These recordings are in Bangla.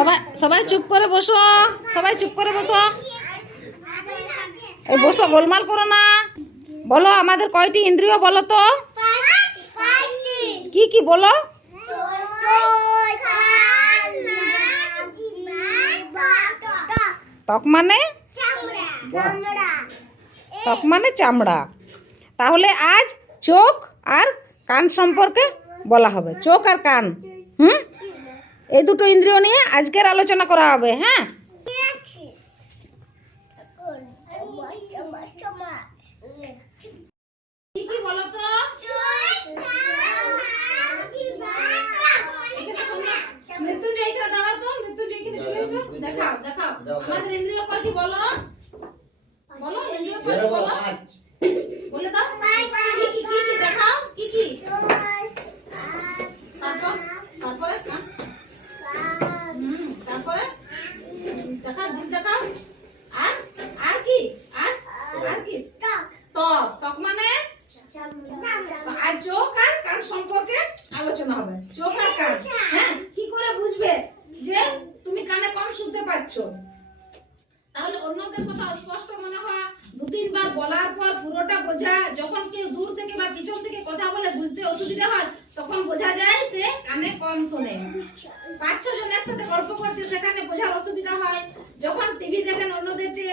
সবাই সবাই চুপ করে বসো, সবাই চুপ করে বসো। এই বসো, গোলমাল করো না। বলো, আমাদের কয়টি ইন্দ্রিয় বলো তো? কি কি বলো? ত্বক মানে? ত্বক মানে চামড়া। তাহলে আজ চোখ আর কান সম্পর্কে বলা হবে। চোখ আর কান, হুম? এই দুটো ইন্দ্রিয় নিয়ে আজকের আলোচনা করা হবে হ্যাঁ? দেখাও দেখাও। আমাদের ইন্দ্রিয় কয়টি বলো? বলো ইন্দ্রিয় কয়টি বলে দাও কি কি কি কি দেখাও কি কি তারপর তারপরে হ্যাঁ? হুম তারপরে দেখাও জিভ দেখাও। আর আর কি? আর আর কি? ত্বক। ত্বক মানে? আর চোখ আর কান সম্পর্কে আলোচনা হবে। চোখ আর কান। হ্যাঁ কি করে বুঝবে যে তুমি কানে কম শুনতে পাচ্ছ? তাহলে অন্যদের কথা স্পষ্ট মনে হয় দু তিনবার বলার পর পুরোটা বোঝা, যখন কেউ দূর থেকে বা পিছন থেকে কথা বলে বুঝতে অসুবিধা হয়, তখন বোঝা যায় সে কানে কম শোনে। একসাথে গল্প করছে, সেখানে বোঝার অসুবিধা হয়। যখন টিভি দেখেন, অন্যদের যে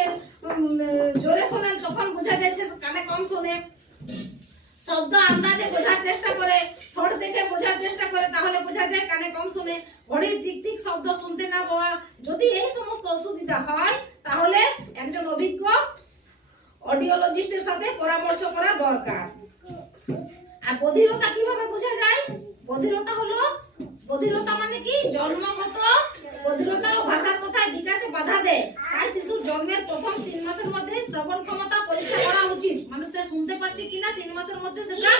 জোরে শোনেন, তখন বোঝা যায় কানে কম শোনে। শব্দ আন্দাজে বোঝার চেষ্টা করে, ঠোঁট দেখে বোঝার চেষ্টা করে, তাহলে বোঝা যায় কানে কম শুনে। ঘড়ির টিক টিক শব্দ শুনতে না পাওয়া। যদি এই সমস্ত অসুবিধা হয়, তাহলে একজন অভিজ্ঞ অডিওলজিস্টের সাথে পরামর্শ করা দরকার। আর বধিরতা কীভাবে বোঝা যায়? বধিরতা বধিরতা মানে কি? জন্মগত বধিরতা ও ভাষার কথায় বিকাশে বাধা দেয়। তাই শিশুর জন্মের প্রথম তিন মাসের মধ্যে শ্রবণ ক্ষমতা পরীক্ষা করা উচিত। মানুষ শুনতে পাচ্ছে কিনা, তিন মাসের মধ্যে সেটা